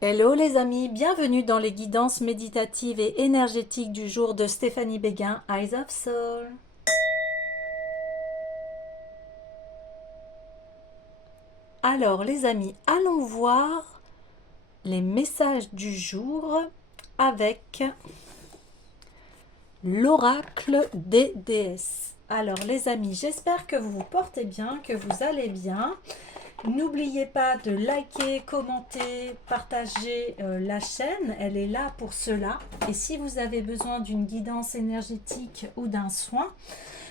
Hello les amis, bienvenue dans les guidances méditatives et énergétiques du jour de Stéphanie Béguin, Eyes of Soul. Alors les amis, allons voir les messages du jour avec l'oracle des déesses. Alors les amis, j'espère que vous vous portez bien, que vous allez bien. N'oubliez pas de liker, commenter, partager la chaîne, elle est là pour cela. Et si vous avez besoin d'une guidance énergétique ou d'un soin,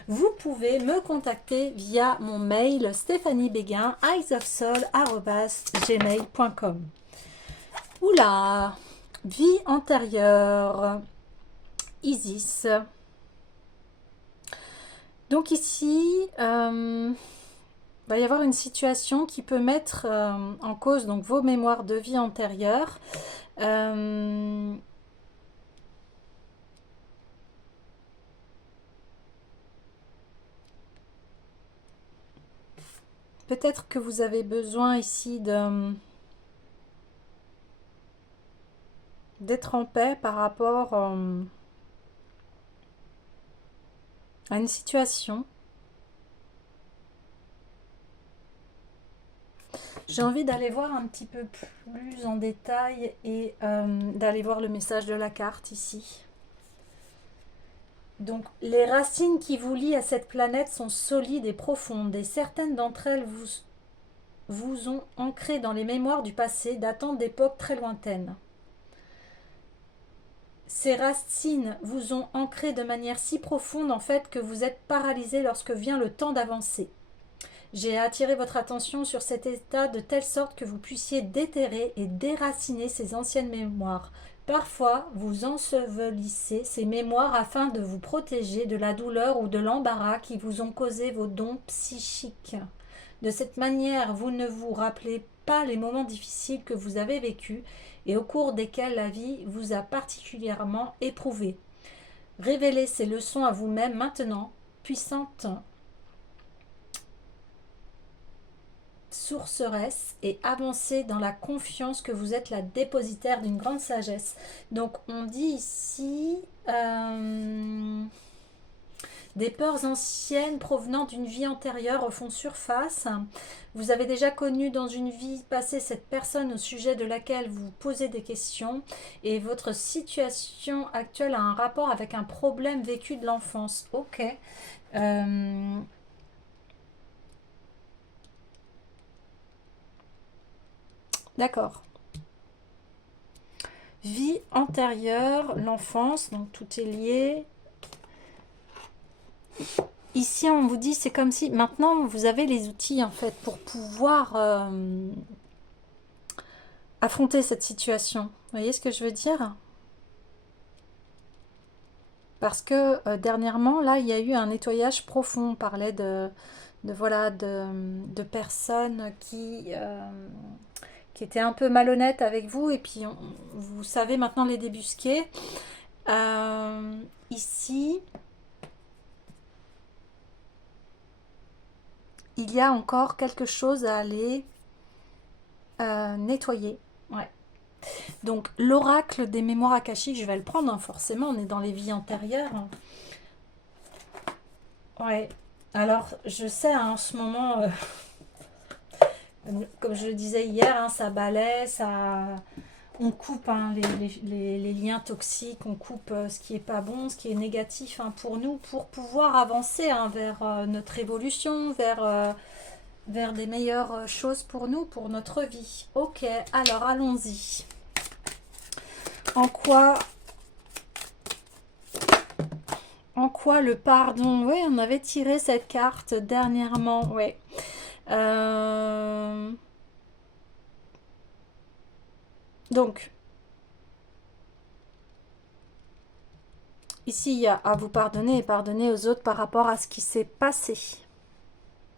vous pouvez me contacter via mon mail stéphaniebéguin eyesofsoul@gmail.com. Oula, vie antérieure, Isis. Donc ici, va y avoir une situation qui peut mettre en cause donc vos mémoires de vie antérieure. Peut-être que vous avez besoin ici d'être en paix par rapport à une situation. J'ai envie d'aller voir un petit peu plus en détail et d'aller voir le message de la carte ici. Donc, les racines qui vous lient à cette planète sont solides et profondes et certaines d'entre elles vous ont ancré dans les mémoires du passé datant d'époques très lointaines. Ces racines vous ont ancré de manière si profonde en fait que vous êtes paralysé lorsque vient le temps d'avancer. J'ai attiré votre attention sur cet état de telle sorte que vous puissiez déterrer et déraciner ces anciennes mémoires. Parfois, vous ensevelissez ces mémoires afin de vous protéger de la douleur ou de l'embarras qui vous ont causé vos dons psychiques. De cette manière, vous ne vous rappelez pas les moments difficiles que vous avez vécus et au cours desquels la vie vous a particulièrement éprouvé. Révélez ces leçons à vous-même maintenant, puissante sourceresse, et avancez dans la confiance que vous êtes la dépositaire d'une grande sagesse. Donc on dit ici des peurs anciennes provenant d'une vie antérieure refont surface. Vous avez déjà connu dans une vie passée cette personne au sujet de laquelle vous posez des questions et votre situation actuelle a un rapport avec un problème vécu de l'enfance. Ok. Euh, D'accord. Vie antérieure, l'enfance, donc tout est lié. Ici, on vous dit, c'est comme si maintenant vous avez les outils en fait pour pouvoir affronter cette situation. Vous voyez ce que je veux dire? Parce que dernièrement, là, il y a eu un nettoyage profond. On parlait voilà, de personnes qui étaient un peu malhonnêtes avec vous et puis vous savez maintenant les débusquer. Ici, il y a encore quelque chose à aller nettoyer. Ouais. Donc, l'oracle des mémoires akashiques, je vais le prendre, hein, forcément, on est dans les vies antérieures. Ouais. Alors, je sais, hein, en ce moment, comme je le disais hier, hein, ça balaie, on coupe hein, les liens toxiques, on coupe ce qui est pas bon, ce qui est négatif hein, pour nous, pour pouvoir avancer hein, vers notre évolution, vers des meilleures choses pour nous, pour notre vie. Ok, alors allons-y. En quoi le pardon? Oui, on avait tiré cette carte dernièrement, oui. Euh, Donc, ici, il y a à vous pardonner et pardonner aux autres par rapport à ce qui s'est passé.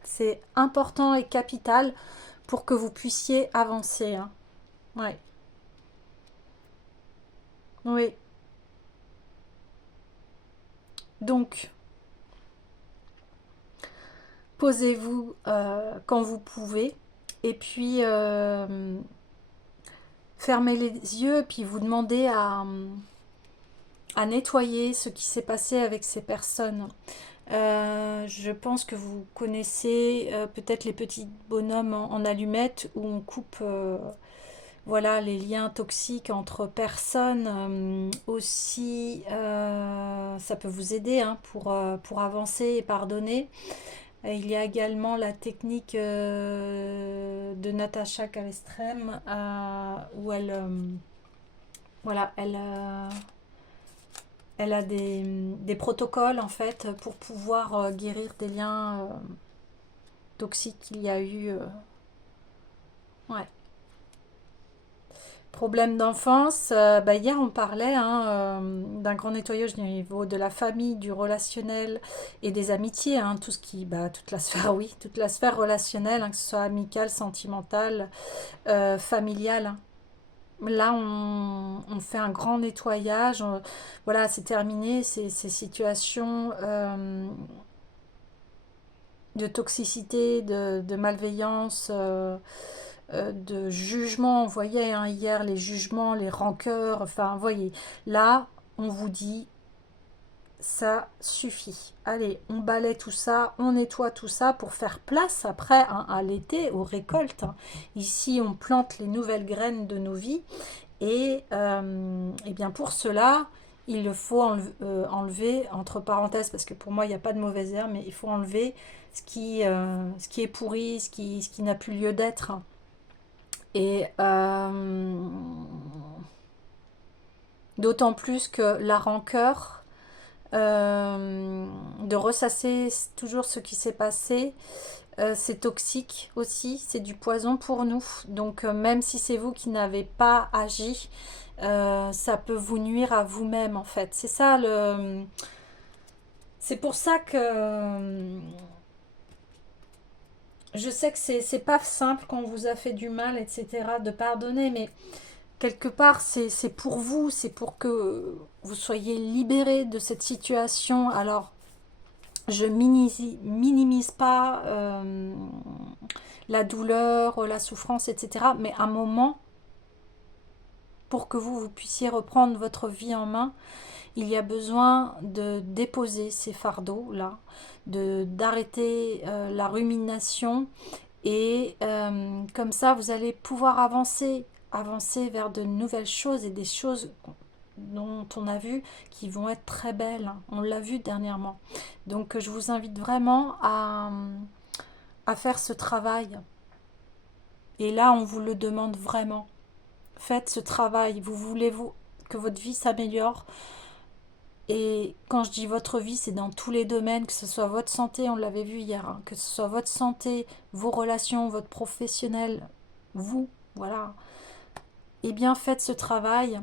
C'est important et capital pour que vous puissiez avancer. Hein. Ouais. Oui. Donc, posez-vous quand vous pouvez. Et puis, fermez les yeux, puis vous demandez à nettoyer ce qui s'est passé avec ces personnes. Je pense que vous connaissez peut-être les petits bonhommes en allumettes où on coupe voilà, les liens toxiques entre personnes. Aussi, ça peut vous aider hein, pour avancer et pardonner. Il y a également la technique de Natacha Calestrem où voilà, elle a des protocoles en fait pour pouvoir guérir des liens toxiques qu'il y a eu. Ouais. Problème d'enfance, bah hier on parlait hein, d'un grand nettoyage au niveau de la famille, du relationnel et des amitiés, hein, tout ce qui, bah, toute la sphère, oui, toute la sphère relationnelle, hein, que ce soit amicale, sentimentale, familiale. Hein. Là, on fait un grand nettoyage. Voilà, c'est terminé ces situations de toxicité, de malveillance, de jugement. Vous voyez, hein, hier, les jugements, les rancœurs. Enfin, vous voyez, là, on vous dit, ça suffit. Allez, on balaie tout ça, on nettoie tout ça pour faire place après hein, à l'été, aux récoltes. Hein. Ici, on plante les nouvelles graines de nos vies. Et bien pour cela, il faut enlever, entre parenthèses, parce que pour moi il n'y a pas de mauvaise herbe, mais il faut enlever ce qui est pourri, ce qui n'a plus lieu d'être. Et d'autant plus que la rancœur, de ressasser toujours ce qui s'est passé, c'est toxique aussi, c'est du poison pour nous. Donc même si c'est vous qui n'avez pas agi, ça peut vous nuire à vous-même en fait. C'est ça le... C'est pour ça que je sais que c'est pas simple quand on vous a fait du mal, etc., de pardonner, mais quelque part c'est pour vous, c'est pour que vous soyez libérés de cette situation. Alors je minimise pas la douleur, la souffrance, etc. Mais un moment, pour que vous puissiez reprendre votre vie en main, il y a besoin de déposer ces fardeaux-là, d'arrêter la rumination. Et comme ça, vous allez pouvoir avancer vers de nouvelles choses et des choses dont on a vu qui vont être très belles. On l'a vu dernièrement. Donc je vous invite vraiment à faire ce travail. Et là, on vous le demande vraiment. Faites ce travail. Vous voulez que votre vie s'améliore. Et quand je dis votre vie, c'est dans tous les domaines, que ce soit votre santé, on l'avait vu hier, hein, que ce soit votre santé, vos relations, votre professionnel, vous, voilà. Eh bien, faites ce travail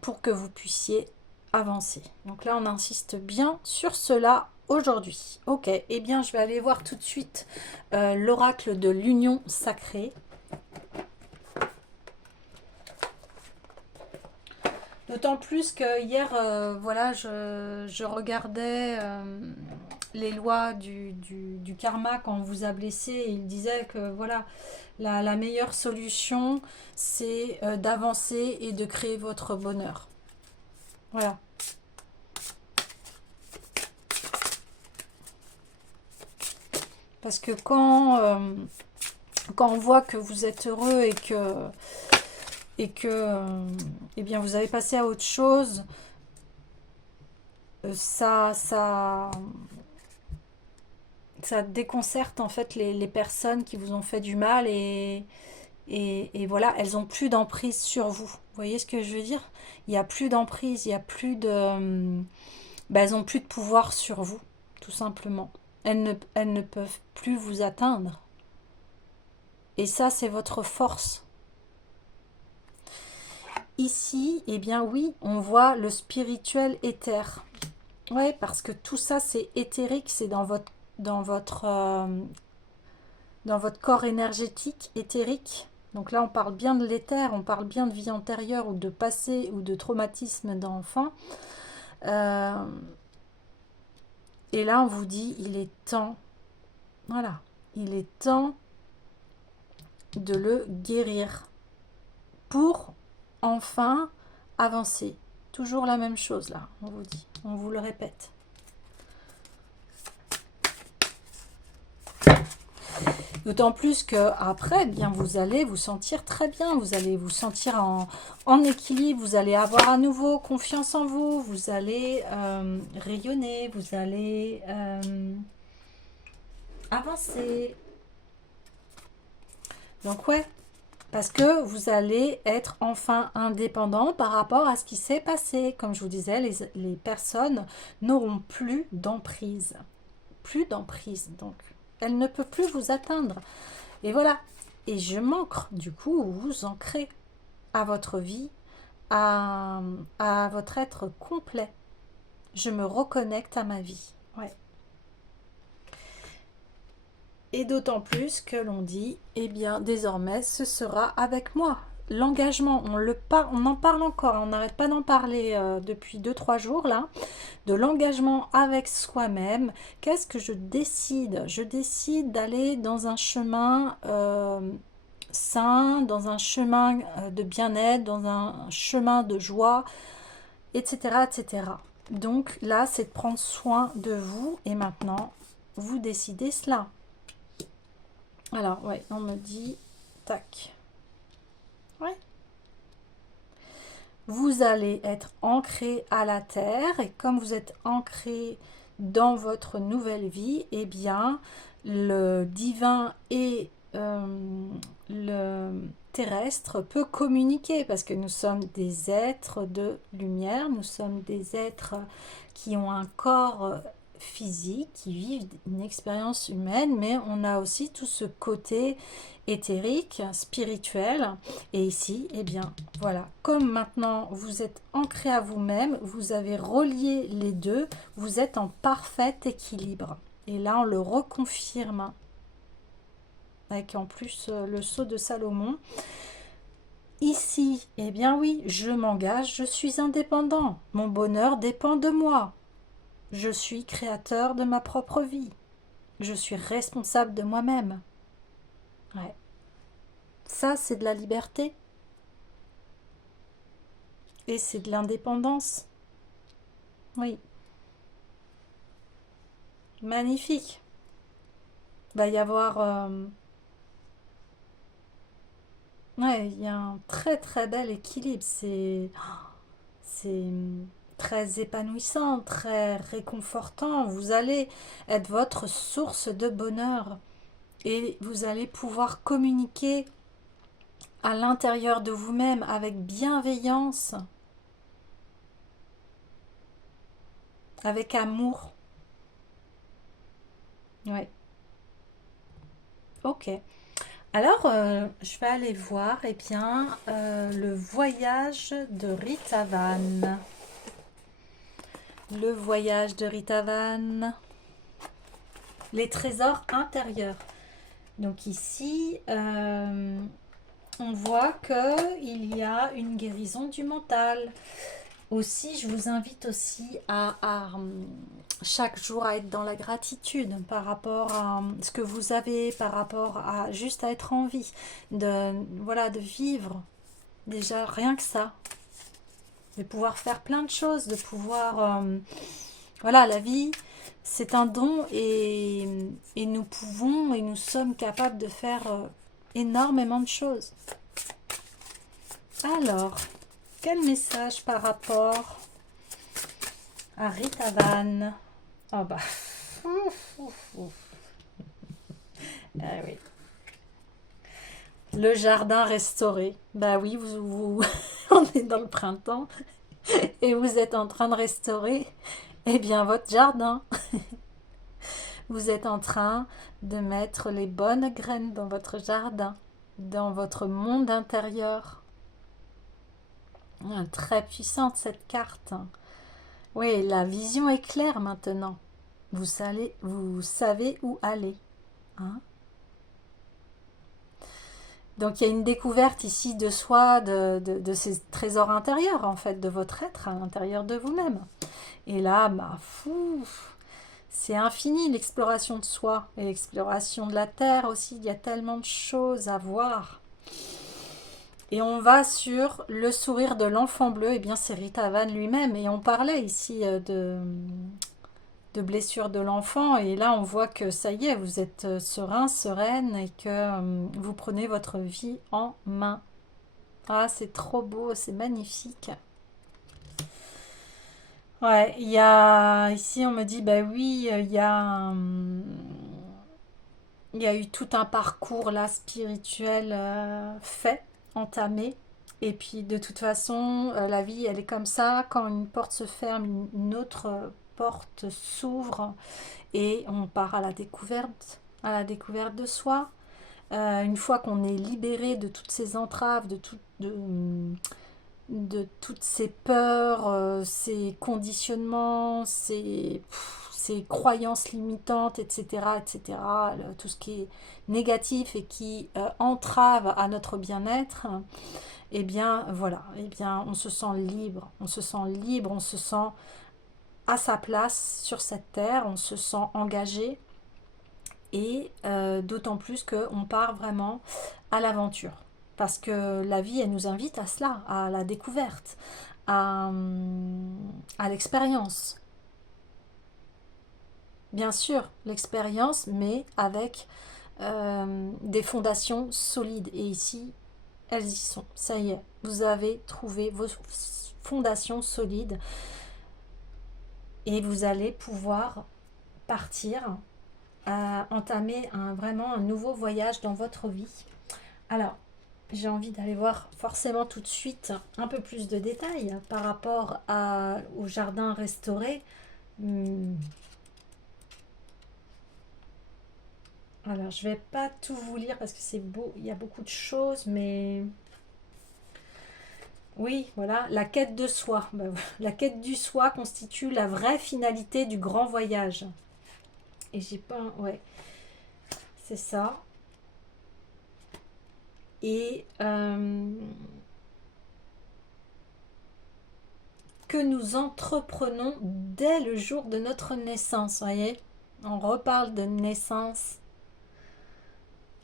pour que vous puissiez avancer. Donc là, on insiste bien sur cela aujourd'hui. Ok, eh bien, je vais aller voir tout de suite l'oracle de l'union sacrée. D'autant plus que hier, voilà, je regardais les lois du karma quand on vous a blessé. Et il disait que voilà, la meilleure solution, c'est d'avancer et de créer votre bonheur. Voilà. Parce que quand on voit que vous êtes heureux et que eh bien, vous avez passé à autre chose, ça déconcerte en fait les personnes qui vous ont fait du mal et voilà, elles ont plus d'emprise sur vous. Vous voyez ce que je veux dire? Il n'y a plus d'emprise, il n'y a plus de... Ben, elles ont plus de pouvoir sur vous, tout simplement. Elles ne peuvent plus vous atteindre. Et ça, c'est votre force. Ici, eh bien oui, on voit le spirituel éther. Ouais, parce que tout ça, c'est éthérique, c'est dans votre corps énergétique, éthérique. Donc là, on parle bien de l'éther, on parle bien de vie antérieure ou de passé ou de traumatisme d'enfant. Et là, on vous dit, il est temps, voilà, il est temps de le guérir. pour enfin avancer. Toujours la même chose là, on vous dit, on vous le répète. D'autant plus que après, bien, vous allez vous sentir très bien, vous allez vous sentir en équilibre, vous allez avoir à nouveau confiance en vous, vous allez rayonner, vous allez avancer. Donc ouais, parce que vous allez être enfin indépendant par rapport à ce qui s'est passé. Comme je vous disais, les personnes n'auront plus d'emprise. Plus d'emprise, donc. Elle ne peut plus vous atteindre. Et voilà. Et je m'ancre, du coup, vous ancrez à votre vie, à votre être complet. Je me reconnecte à ma vie. Ouais. Et d'autant plus que l'on dit, eh bien, désormais, ce sera avec moi. L'engagement, on en parle encore, on n'arrête pas d'en parler depuis 2-3 jours là, de l'engagement avec soi-même. Qu'est-ce que je décide? Je décide d'aller dans un chemin sain, dans un chemin de bien-être, dans un chemin de joie, etc., etc. Donc là, c'est de prendre soin de vous et maintenant, vous décidez cela. Alors, ouais, on me dit, tac. Ouais. Vous allez être ancré à la terre et comme vous êtes ancré dans votre nouvelle vie, eh bien, le divin et le terrestre peut communiquer parce que nous sommes des êtres de lumière, nous sommes des êtres qui ont un corps physique, qui vivent une expérience humaine, mais on a aussi tout ce côté éthérique, spirituel. Et ici, eh bien, voilà, comme maintenant vous êtes ancré à vous-même, vous avez relié les deux, vous êtes en parfait équilibre. Et là, on le reconfirme avec en plus le sceau de Salomon. Ici, eh bien oui, je m'engage, je suis indépendant. Mon bonheur dépend de moi. Je suis créateur de ma propre vie. Je suis responsable de moi-même. Ouais. Ça, c'est de la liberté. Et c'est de l'indépendance. Oui. Magnifique. Il va y avoir... ouais, il y a un très très bel équilibre. C'est très épanouissant, très réconfortant. Vous allez être votre source de bonheur. Et vous allez pouvoir communiquer à l'intérieur de vous-même avec bienveillance, avec amour. Ouais. Ok. Alors, je vais aller voir eh bien, le voyage de Rita Van. Le voyage de Rita Van. Les trésors intérieurs. Donc ici, on voit qu'il y a une guérison du mental. Aussi, je vous invite aussi à chaque jour à être dans la gratitude par rapport à ce que vous avez, par rapport à juste à être en vie, voilà, de vivre. Déjà, rien que ça. De pouvoir faire plein de choses, de pouvoir... voilà, la vie, c'est un don et nous pouvons et nous sommes capables de faire énormément de choses. Alors, quel message par rapport à Rita Van? Oh bah, ouf, ouf, ouf. Ah oui. Le jardin restauré. Bah oui, on est dans le printemps et vous êtes en train de restaurer, eh bien, votre jardin. Vous êtes en train de mettre les bonnes graines dans votre jardin, dans votre monde intérieur. Très puissante cette carte. Oui, la vision est claire maintenant. Vous savez où aller. Hein? Donc il y a une découverte ici de soi, de ces trésors intérieurs en fait, de votre être à l'intérieur de vous-même. Et là, bah fou, c'est infini l'exploration de soi et l'exploration de la terre aussi. Il y a tellement de choses à voir. Et on va sur le sourire de l'enfant bleu, et bien c'est Rita Van lui-même. Et on parlait ici de blessure de l'enfant, et là on voit que ça y est, vous êtes serein, sereine, et que vous prenez votre vie en main. Ah, c'est trop beau, c'est magnifique. Ouais, il y a ici on me dit bah oui, il y a eu tout un parcours là spirituel fait, entamé. Et puis de toute façon, la vie elle est comme ça. Quand une porte se ferme, une autre porte s'ouvre et on part à la découverte de soi. Une fois qu'on est libéré de toutes ces entraves, de toutes ces peurs, ces conditionnements, ces croyances limitantes, etc., etc., tout ce qui est négatif et qui entrave à notre bien-être, eh bien voilà, eh bien on se sent libre, on se sent libre, on se sent à sa place sur cette terre, on se sent engagé et d'autant plus qu'on part vraiment à l'aventure. Parce que la vie, elle nous invite à cela, à la découverte, à, à l'expérience. Bien sûr, l'expérience, mais avec des fondations solides. Et ici, elles y sont. Ça y est, vous avez trouvé vos fondations solides et vous allez pouvoir partir entamer vraiment un nouveau voyage dans votre vie. Alors, j'ai envie d'aller voir forcément tout de suite un peu plus de détails par rapport au jardin restauré. Hmm. Alors, je vais pas tout vous lire parce que c'est beau, il y a beaucoup de choses, mais oui, voilà, la quête de soi. Ben, la quête du soi constitue la vraie finalité du grand voyage. Et j'ai pas, ouais, c'est ça. Et que nous entreprenons dès le jour de notre naissance. Voyez, on reparle de naissance.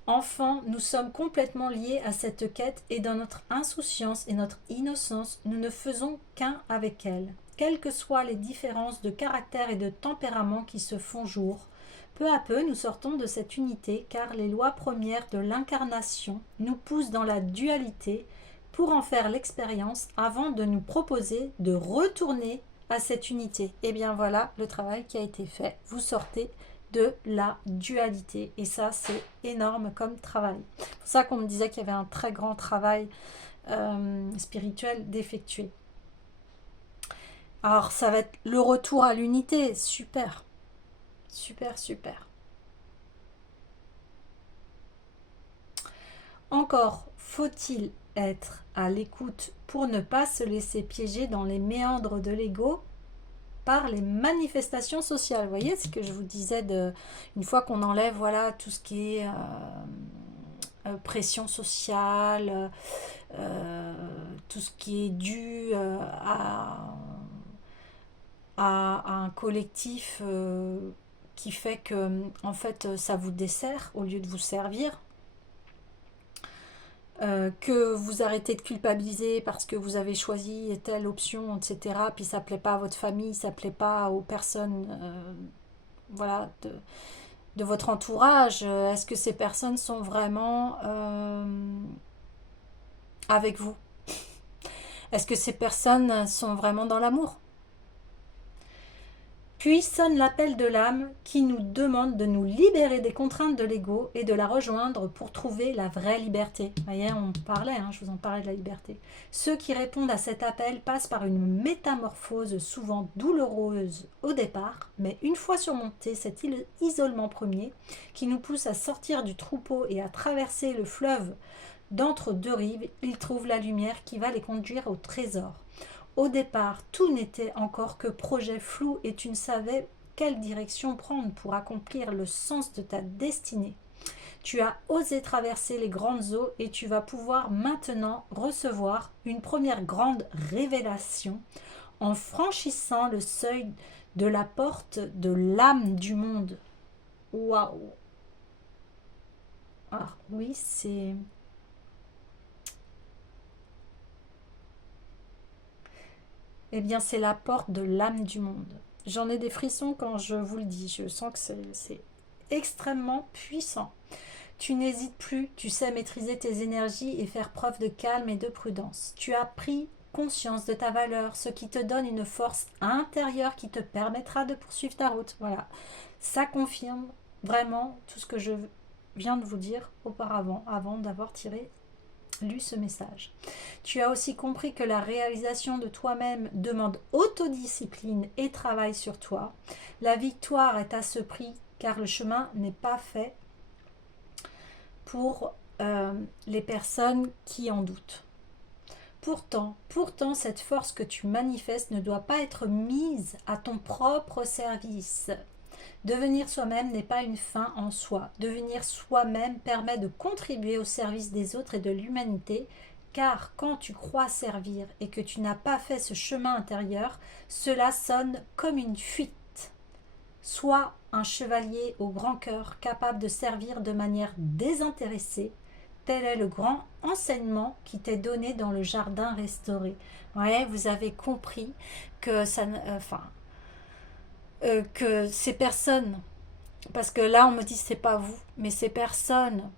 Enfant, nous sommes complètement liés à cette quête et dans notre insouciance et notre innocence, nous ne faisons qu'un avec elle. Quelles que soient les différences de caractère et de tempérament qui se font jour, peu à peu nous sortons de cette unité car les lois premières de l'incarnation nous poussent dans la dualité pour en faire l'expérience avant de nous proposer de retourner à cette unité. Et bien voilà le travail qui a été fait. Vous sortez de la dualité. Et ça, c'est énorme comme travail. C'est pour ça qu'on me disait qu'il y avait un très grand travail spirituel d'effectuer. Alors, ça va être le retour à l'unité. Super. Super, super. Encore faut-il être à l'écoute pour ne pas se laisser piéger dans les méandres de l'ego par les manifestations sociales. Vous voyez ce que je vous disais une fois qu'on enlève voilà tout ce qui est pression sociale, tout ce qui est dû à un collectif qui fait que en fait ça vous dessert au lieu de vous servir. Que vous arrêtez de culpabiliser parce que vous avez choisi telle option, etc. Puis ça ne plaît pas à votre famille, ça ne plaît pas aux personnes voilà, de votre entourage. Est-ce que ces personnes sont vraiment avec vous? Est-ce que ces personnes sont vraiment dans l'amour? Puis sonne l'appel de l'âme qui nous demande de nous libérer des contraintes de l'ego et de la rejoindre pour trouver la vraie liberté. Vous voyez, on parlait, je vous en parlais de la liberté. Ceux qui répondent à cet appel passent par une métamorphose souvent douloureuse au départ, mais une fois surmonté cet isolement premier qui nous pousse à sortir du troupeau et à traverser le fleuve d'entre deux rives, ils trouvent la lumière qui va les conduire au trésor. Au départ, tout n'était encore que projet flou et tu ne savais quelle direction prendre pour accomplir le sens de ta destinée. Tu as osé traverser les grandes eaux et tu vas pouvoir maintenant recevoir une première grande révélation en franchissant le seuil de la porte de l'âme du monde. Waouh! Ah oui, c'est eh bien c'est la porte de l'âme du monde. J'en ai des frissons quand je vous le dis, je sens que c'est extrêmement puissant. Tu n'hésites plus, tu sais maîtriser tes énergies et faire preuve de calme et de prudence. Tu as pris conscience de ta valeur, ce qui te donne une force intérieure qui te permettra de poursuivre ta route. Voilà, ça confirme vraiment tout ce que je viens de vous dire auparavant, avant d'avoir lu ce message. Tu as aussi compris que la réalisation de toi-même demande autodiscipline et travail sur toi. La victoire est à ce prix car le chemin n'est pas fait pour les personnes qui en doutent. Pourtant, cette force que tu manifestes ne doit pas être mise à ton propre service. Devenir soi-même n'est pas une fin en soi. Devenir soi-même permet de contribuer au service des autres et de l'humanité, car quand tu crois servir et que tu n'as pas fait ce chemin intérieur, cela sonne comme une fuite. Sois un chevalier au grand cœur, capable de servir de manière désintéressée. Tel est le grand enseignement qui t'est donné dans le jardin restauré. Ouais, vous avez compris que ça, que ces personnes, parce que là on me dit c'est pas vous, mais ces personnes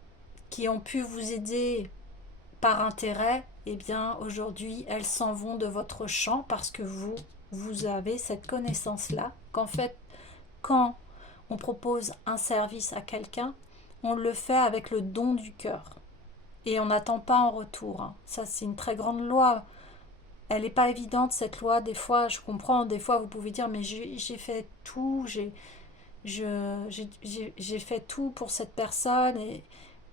qui ont pu vous aider par intérêt, eh bien aujourd'hui elles s'en vont de votre champ parce que vous avez cette connaissance-là, qu'en fait quand on propose un service à quelqu'un, on le fait avec le don du cœur. Et on n'attend pas en retour. Hein. Ça, c'est une très grande loi. Elle n'est pas évidente, cette loi. Des fois, je comprends, des fois, vous pouvez dire, mais j'ai fait tout, j'ai fait tout pour cette personne. Et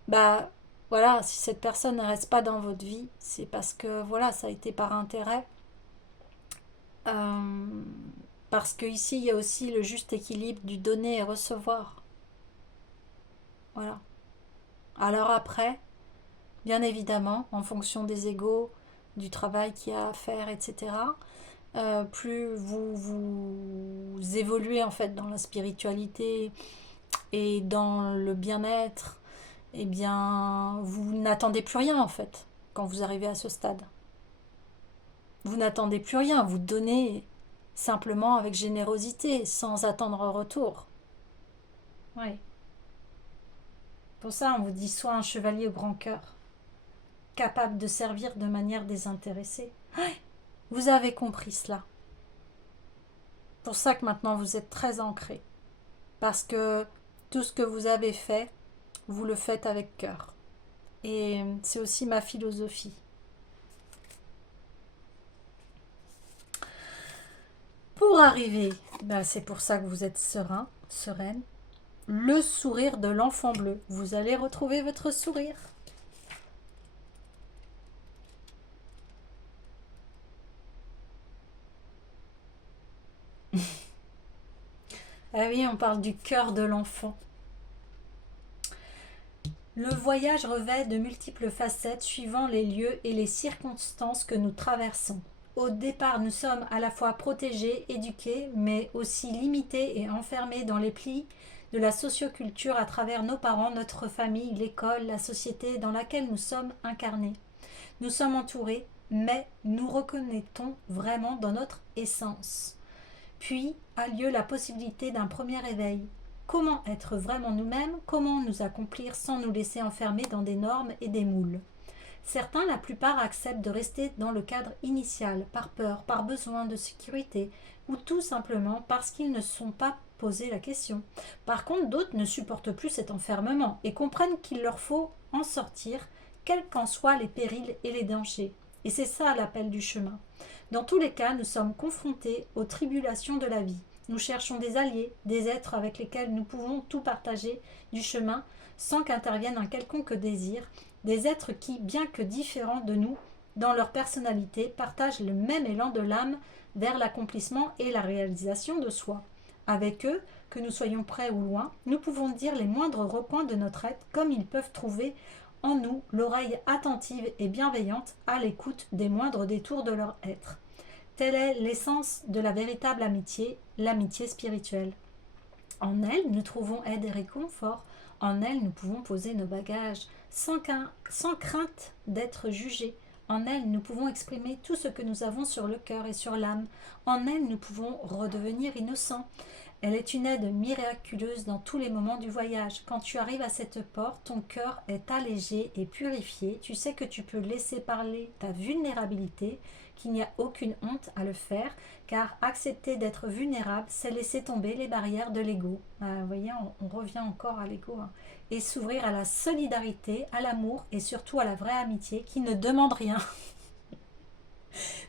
bah, voilà, si cette personne ne reste pas dans votre vie, c'est parce que, voilà, ça a été par intérêt. Parce qu'ici, il y a aussi le juste équilibre du donner et recevoir. Voilà. Alors après, bien évidemment, en fonction des égos, du travail qu'il y a à faire, etc., plus vous évoluez en fait dans la spiritualité et dans le bien-être, eh bien, vous n'attendez plus rien en fait quand vous arrivez à ce stade. Vous n'attendez plus rien, vous donnez simplement avec générosité, sans attendre un retour. Oui. Pour ça, on vous dit soit un chevalier au grand cœur, capable de servir de manière désintéressée. Vous avez compris cela. Pour ça que maintenant vous êtes très ancré. Parce que tout ce que vous avez fait, vous le faites avec cœur. Et c'est aussi ma philosophie. Pour arriver, c'est pour ça que vous êtes serein, sereine. Le sourire de l'enfant bleu. Vous allez retrouver votre sourire. Ah oui, on parle du cœur de l'enfant. Le voyage revêt de multiples facettes suivant les lieux et les circonstances que nous traversons. Au départ, nous sommes à la fois protégés, éduqués, mais aussi limités et enfermés dans les plis de la socioculture à travers nos parents, notre famille, l'école, la société dans laquelle nous sommes incarnés. Nous sommes entourés, mais nous reconnaîtons vraiment dans notre essence. Puis a lieu la possibilité d'un premier éveil. Comment être vraiment nous-mêmes, comment nous accomplir sans nous laisser enfermer dans des normes et des moules. Certains, la plupart, acceptent de rester dans le cadre initial, par peur, par besoin de sécurité, ou tout simplement parce qu'ils ne se sont pas posé la question. Par contre, d'autres ne supportent plus cet enfermement et comprennent qu'il leur faut en sortir, quels qu'en soient les périls et les dangers. Et c'est ça l'appel du chemin. Dans tous les cas, nous sommes confrontés aux tribulations de la vie. Nous cherchons des alliés, des êtres avec lesquels nous pouvons tout partager du chemin sans qu'intervienne un quelconque désir, des êtres qui, bien que différents de nous, dans leur personnalité, partagent le même élan de l'âme vers l'accomplissement et la réalisation de soi. Avec eux, que nous soyons près ou loin, nous pouvons dire les moindres recoins de notre être comme ils peuvent trouver en nous l'oreille attentive et bienveillante à l'écoute des moindres détours de leur être. Telle est l'essence de la véritable amitié, l'amitié spirituelle. En elle, nous trouvons aide et réconfort. En elle, nous pouvons poser nos bagages sans crainte d'être jugés. En elle, nous pouvons exprimer tout ce que nous avons sur le cœur et sur l'âme. En elle, nous pouvons redevenir innocents. Elle est une aide miraculeuse dans tous les moments du voyage. Quand tu arrives à cette porte, ton cœur est allégé et purifié. Tu sais que tu peux laisser parler ta vulnérabilité, qu'il n'y a aucune honte à le faire, car accepter d'être vulnérable, c'est laisser tomber les barrières de l'ego. Vous voyez, on revient encore à l'ego. Et s'ouvrir à la solidarité, à l'amour et surtout à la vraie amitié qui ne demande rien,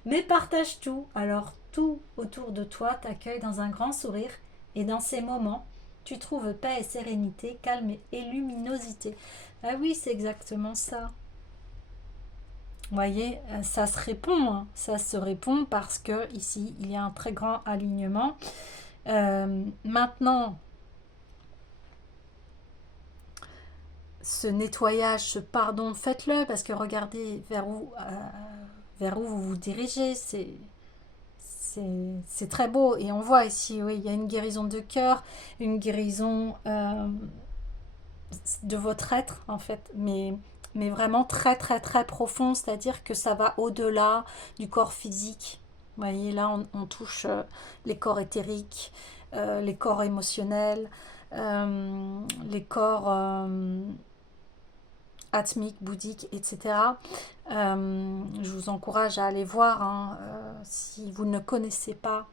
mais partage tout. Alors tout autour de toi t'accueille dans un grand sourire. Et dans ces moments, tu trouves paix et sérénité, calme et luminosité. Ah oui, c'est exactement ça. Vous voyez, ça se répond. Ça se répond parce que ici, il y a un très grand alignement. Maintenant, ce nettoyage, ce pardon, faites-le parce que regardez vers où vous vous dirigez. C'est très beau et on voit ici, oui, il y a une guérison de cœur, une guérison de votre être en fait, mais vraiment très très très profond, c'est-à-dire que ça va au-delà du corps physique. Vous voyez, là on touche les corps éthériques, les corps émotionnels, les corps atmique, bouddhique, etc. Je vous encourage à aller voir si vous ne connaissez pas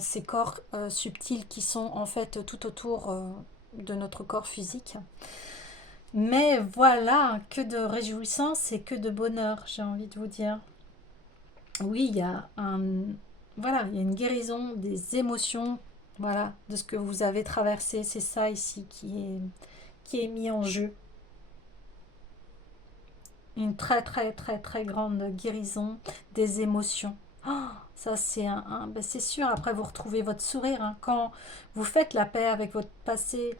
ces corps subtils qui sont en fait tout autour de notre corps physique. Mais voilà, que de réjouissance et que de bonheur, j'ai envie de vous dire. Oui, il y a voilà, il y a une guérison des émotions, voilà, de ce que vous avez traversé. C'est ça ici qui est mis en jeu. Une très très très très grande guérison des émotions. Oh, ça c'est ben c'est sûr, après vous retrouvez votre sourire. Quand vous faites la paix avec votre passé,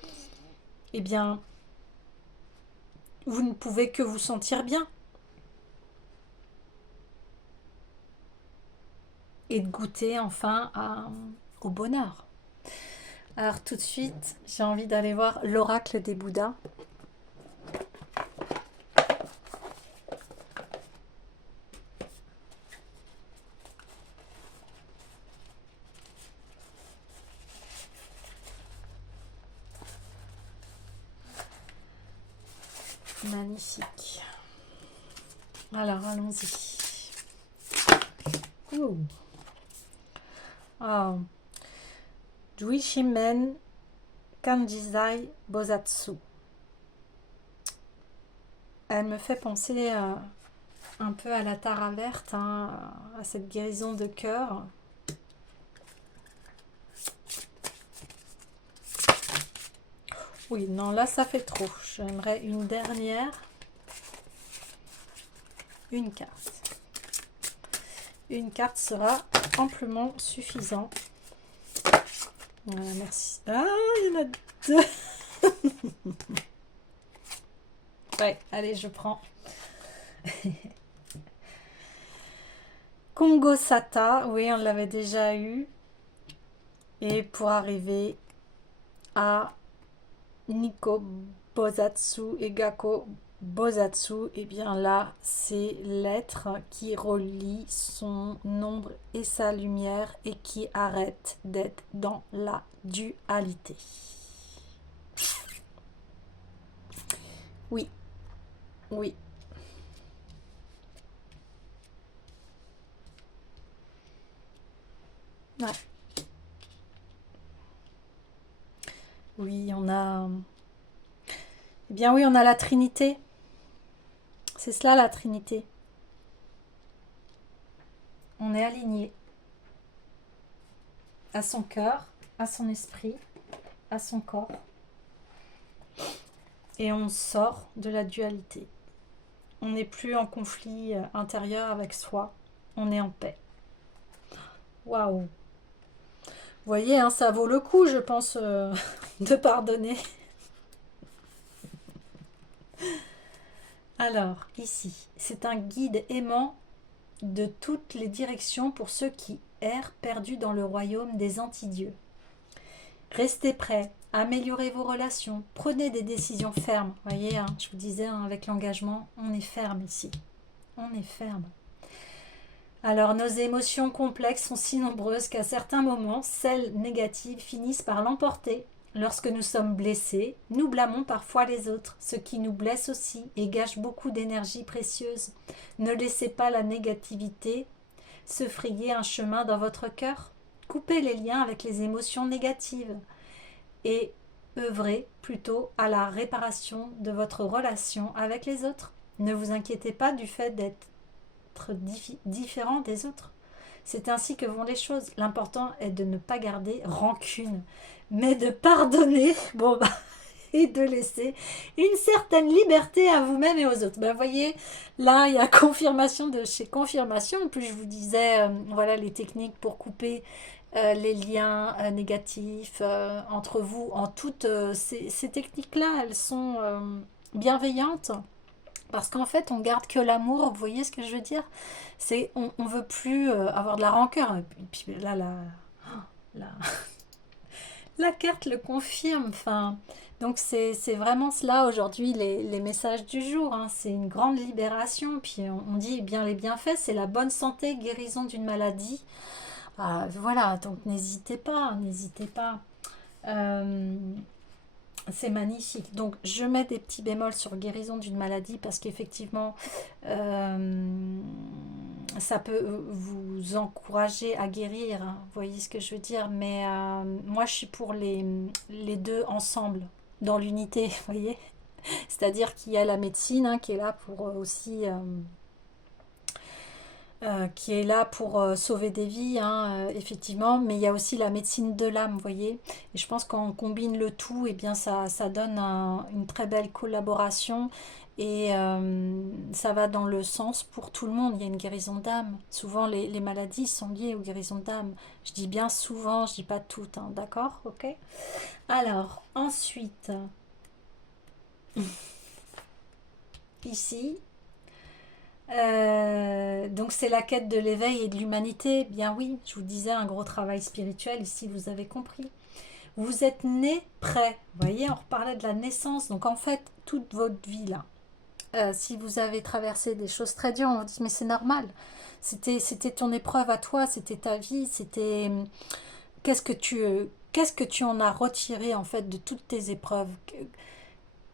eh bien, vous ne pouvez que vous sentir bien. Et de goûter enfin au bonheur. Alors tout de suite, j'ai envie d'aller voir l'oracle des Bouddhas. Magnifique. Alors, allons-y. Oh. Juishimen Kanjizai Bosatsu. Elle me fait penser un peu à la Tara verte, à cette guérison de cœur. Oui, non, là ça fait trop. J'aimerais une dernière. Une carte. Une carte sera amplement suffisant. Voilà, merci. Ah, il y en a deux. Ouais, allez, je prends. Kongo Sata, oui, on l'avait déjà eu. Et pour arriver à Nikko Bosatsu et Gakko Bosatsu, et bien là, c'est l'être qui relie son ombre et sa lumière et qui arrête d'être dans la dualité. Oui, oui. Ouais. Oui, on a... Eh bien oui, on a la Trinité. C'est cela la Trinité. On est aligné à son cœur, à son esprit, à son corps. Et on sort de la dualité. On n'est plus en conflit intérieur avec soi. On est en paix. Waouh! Vous voyez, ça vaut le coup, je pense, de pardonner. Alors, ici, c'est un guide aimant de toutes les directions pour ceux qui errent perdus dans le royaume des antidieux. Restez prêts, améliorez vos relations, prenez des décisions fermes. Vous voyez, je vous disais, avec l'engagement, on est ferme ici. On est ferme. Alors, nos émotions complexes sont si nombreuses qu'à certains moments, celles négatives finissent par l'emporter. Lorsque nous sommes blessés, nous blâmons parfois les autres, ce qui nous blesse aussi et gâche beaucoup d'énergie précieuse. Ne laissez pas la négativité se frayer un chemin dans votre cœur. Coupez les liens avec les émotions négatives et œuvrez plutôt à la réparation de votre relation avec les autres. Ne vous inquiétez pas du fait d'être différent des autres. C'est ainsi que vont les choses. L'important est de ne pas garder rancune, mais de pardonner, et de laisser une certaine liberté à vous-même et aux autres. Ben, voyez, là, il y a confirmation de chez confirmation. En plus, je vous disais, voilà les techniques pour couper les liens négatifs entre vous. En toutes ces techniques-là, elles sont bienveillantes. Parce qu'en fait, on garde que l'amour, vous voyez ce que je veux dire? C'est, on veut plus avoir de la rancœur. Et puis là, la, la carte le confirme. Enfin, donc c'est vraiment cela aujourd'hui, les messages du jour. Hein. C'est une grande libération. Puis on dit bien les bienfaits, c'est la bonne santé, guérison d'une maladie. Voilà, donc n'hésitez pas, n'hésitez pas. Euh, c'est magnifique. Donc, je mets des petits bémols sur guérison d'une maladie parce qu'effectivement, ça peut vous encourager à guérir. Hein, vous voyez ce que je veux dire? Mais moi, je suis pour les deux ensemble, dans l'unité, vous voyez? C'est-à-dire qu'il y a la médecine hein, qui est là pour aussi... qui est là pour sauver des vies, hein, effectivement, mais il y a aussi la médecine de l'âme, vous voyez. Et je pense qu'on combine le tout, et bien ça donne une très belle collaboration et ça va dans le sens pour tout le monde. Il y a une guérison d'âme. Souvent, les maladies sont liées aux guérisons d'âme. Je dis bien souvent, je dis pas toutes, hein, d'accord? Ok. Alors, ensuite, ici, donc c'est la quête de l'éveil et de l'humanité. Bien oui, je vous disais un gros travail spirituel ici, vous avez compris. Vous êtes né prêt. Vous voyez, on reparlait de la naissance. Donc en fait, toute votre vie là, si vous avez traversé des choses très dures, on vous dit mais c'est normal. C'était ton épreuve à toi, c'était ta vie, c'était qu'est-ce que tu en as retiré en fait de toutes tes épreuves.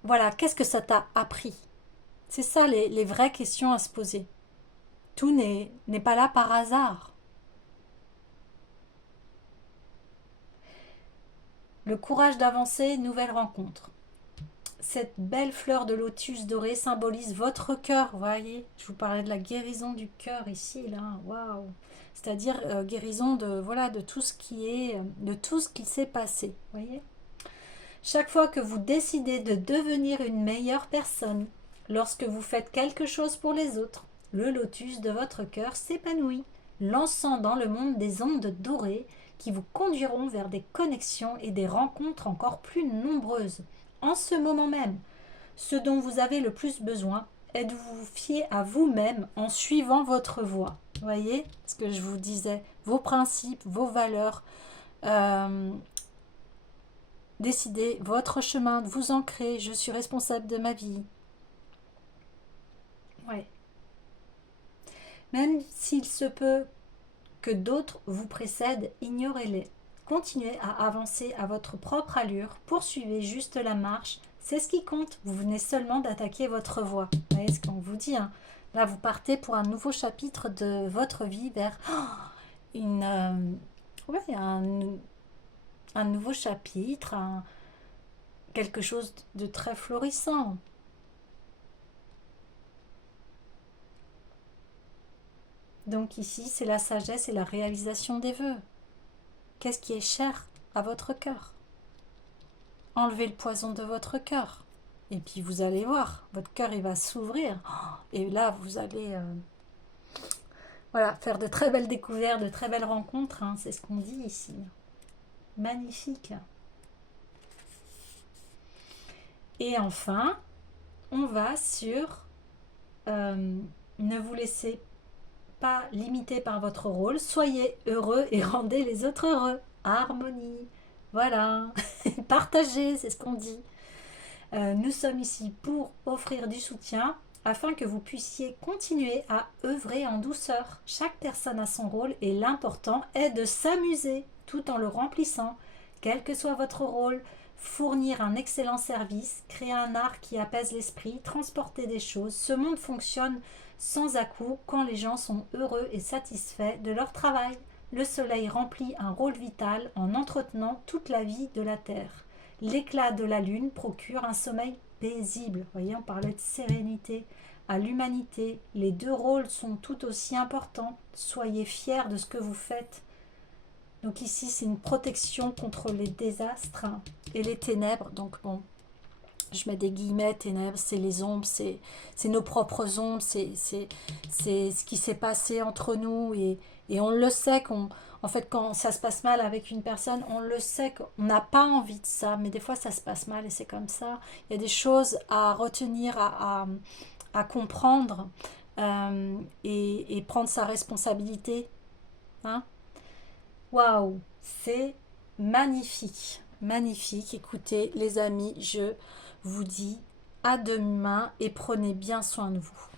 Voilà, qu'est-ce que ça t'a appris? C'est ça les vraies questions à se poser. Tout n'est pas là par hasard. Le courage d'avancer, nouvelle rencontre. Cette belle fleur de lotus doré symbolise votre cœur, voyez. Je vous parlais de la guérison du cœur ici, là, waouh. C'est-à-dire guérison de voilà de tout ce qui est, de tout ce qui s'est passé, voyez. Chaque fois que vous décidez de devenir une meilleure personne, lorsque vous faites quelque chose pour les autres, le lotus de votre cœur s'épanouit, lançant dans le monde des ondes dorées qui vous conduiront vers des connexions et des rencontres encore plus nombreuses. En ce moment même, ce dont vous avez le plus besoin est de vous fier à vous-même en suivant votre voie. Voyez ce que je vous disais, vos principes, vos valeurs. Décidez votre chemin, de vous ancrer. Je suis responsable de ma vie. Ouais. Même s'il se peut que d'autres vous précèdent, ignorez-les. Continuez à avancer à votre propre allure, poursuivez juste la marche, c'est ce qui compte. Vous venez seulement d'attaquer votre voie. Vous voyez ce qu'on vous dit, hein. Là, vous partez pour un nouveau chapitre de votre vie vers un nouveau chapitre, quelque chose de très florissant. Donc ici, c'est la sagesse et la réalisation des vœux. Qu'est-ce qui est cher à votre cœur? Enlevez le poison de votre cœur. Et puis vous allez voir, votre cœur il va s'ouvrir. Et là, vous allez faire de très belles découvertes, de très belles rencontres. Hein, c'est ce qu'on dit ici. Magnifique. Et enfin, on va sur ne vous laissez pas limité par votre rôle, soyez heureux et rendez les autres heureux. Harmonie. Voilà. Partagez, c'est ce qu'on dit. Nous sommes ici pour offrir du soutien afin que vous puissiez continuer à œuvrer en douceur. Chaque personne a son rôle et l'important est de s'amuser tout en le remplissant. Quel que soit votre rôle, fournir un excellent service, créer un art qui apaise l'esprit, transporter des choses, ce monde fonctionne sans à-coups quand les gens sont heureux et satisfaits de leur travail. Le soleil remplit un rôle vital en entretenant toute la vie de la terre. L'éclat de la lune procure un sommeil paisible. Vous voyez, on parlait de sérénité. À l'humanité, les deux rôles sont tout aussi importants. Soyez fiers de ce que vous faites. Donc ici, c'est une protection contre les désastres et les ténèbres. Donc bon, je mets des guillemets, ténèbres, c'est les ombres, c'est nos propres ombres, c'est ce qui s'est passé entre nous. Et on le sait en fait, quand ça se passe mal avec une personne, on le sait qu'on n'a pas envie de ça, mais des fois ça se passe mal et c'est comme ça. Il y a des choses à retenir, à comprendre et prendre sa responsabilité. Hein. Waouh, c'est magnifique, magnifique. Écoutez, les amis, je vous dis à demain et prenez bien soin de vous.